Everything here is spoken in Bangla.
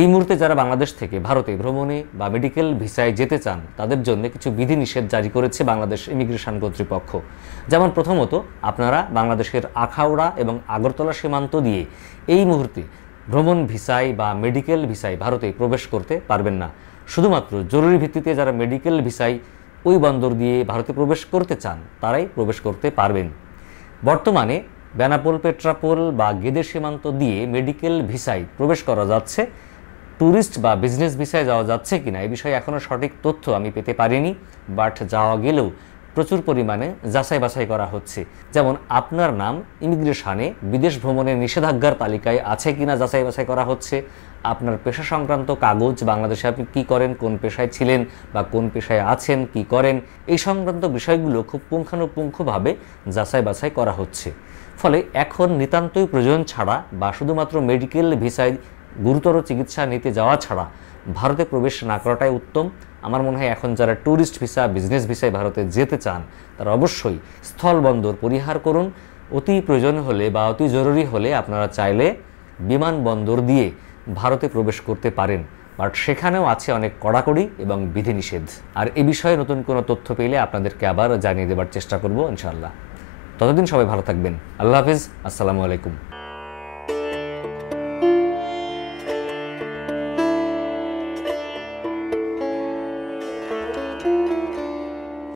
এই মুহূর্তে যারা বাংলাদেশ থেকে ভারতে ভ্রমণে বা মেডিকেল ভিসায় যেতে চান তাদের জন্য কিছু বিধিনিষেধ জারি করেছে বাংলাদেশ ইমিগ্রেশন কর্তৃপক্ষ। যেমন প্রথমত, আপনারা বাংলাদেশের আখাউড়া এবং আগরতলা সীমান্ত দিয়ে এই মুহূর্তে ভ্রমণ ভিসায় বা মেডিকেল ভিসায় ভারতে প্রবেশ করতে পারবেন না। শুধুমাত্র জরুরি ভিত্তিতে যারা মেডিকেল ভিসায় ওই বন্দর দিয়ে ভারতে প্রবেশ করতে চান তারাই প্রবেশ করতে পারবেন। বর্তমানে বেনাপোল, পেট্রাপোল বা গেদে সীমান্ত দিয়ে মেডিকেল ভিসায় প্রবেশ করা যাচ্ছে। ট্যুরিস্ট বা বিজনেস ভিসায় যাওয়া যাচ্ছে কিনা এই বিষয়ে এখনও সঠিক তথ্য আমি পেতে পারিনি, বাট যাওয়া গেলেও প্রচুর পরিমাণে যাচাই বাছাই করা হচ্ছে। যেমন আপনার নাম ইমিগ্রেশনে বিদেশ ভ্রমণের নিষেধাজ্ঞার তালিকায় আছে কিনা যাচাই বাছাই করা হচ্ছে। আপনার পেশা সংক্রান্ত কাগজ, বাংলাদেশে আপনি কী করেন, কোন পেশায় ছিলেন বা কোন পেশায় আছেন, কি করেন, এই সংক্রান্ত বিষয়গুলো খুব পুঙ্খানুপুঙ্খভাবে যাচাই বাছাই করা হচ্ছে। ফলে এখন নিতান্তই প্রয়োজন ছাড়া বা শুধুমাত্র মেডিকেল ভিসায় গুরুতর চিকিৎসা নিতে যাওয়া ছাড়া ভারতে প্রবেশ না করাটাই উত্তম। আমার মনে হয় এখন যারা ট্যুরিস্ট ভিসা, বিজনেস ভিসায় ভারতে যেতে চান তারা অবশ্যই স্থলবন্দর পরিহার করুন। অতি প্রয়োজন হলে বা অতি জরুরি হলে আপনারা চাইলে বিমানবন্দর দিয়ে ভারতে প্রবেশ করতে পারেন, বাট সেখানেও আছে অনেক কড়াকড়ি এবং বিধিনিষেধ। আর এ বিষয়ে নতুন কোনো তথ্য পেলে আপনাদেরকে আবার জানিয়ে দেওয়ার চেষ্টা করব ইনশাআল্লাহ। ততদিন সবাই ভালো থাকবেন। আল্লাহ হাফিজ। আসসালামু আলাইকুম।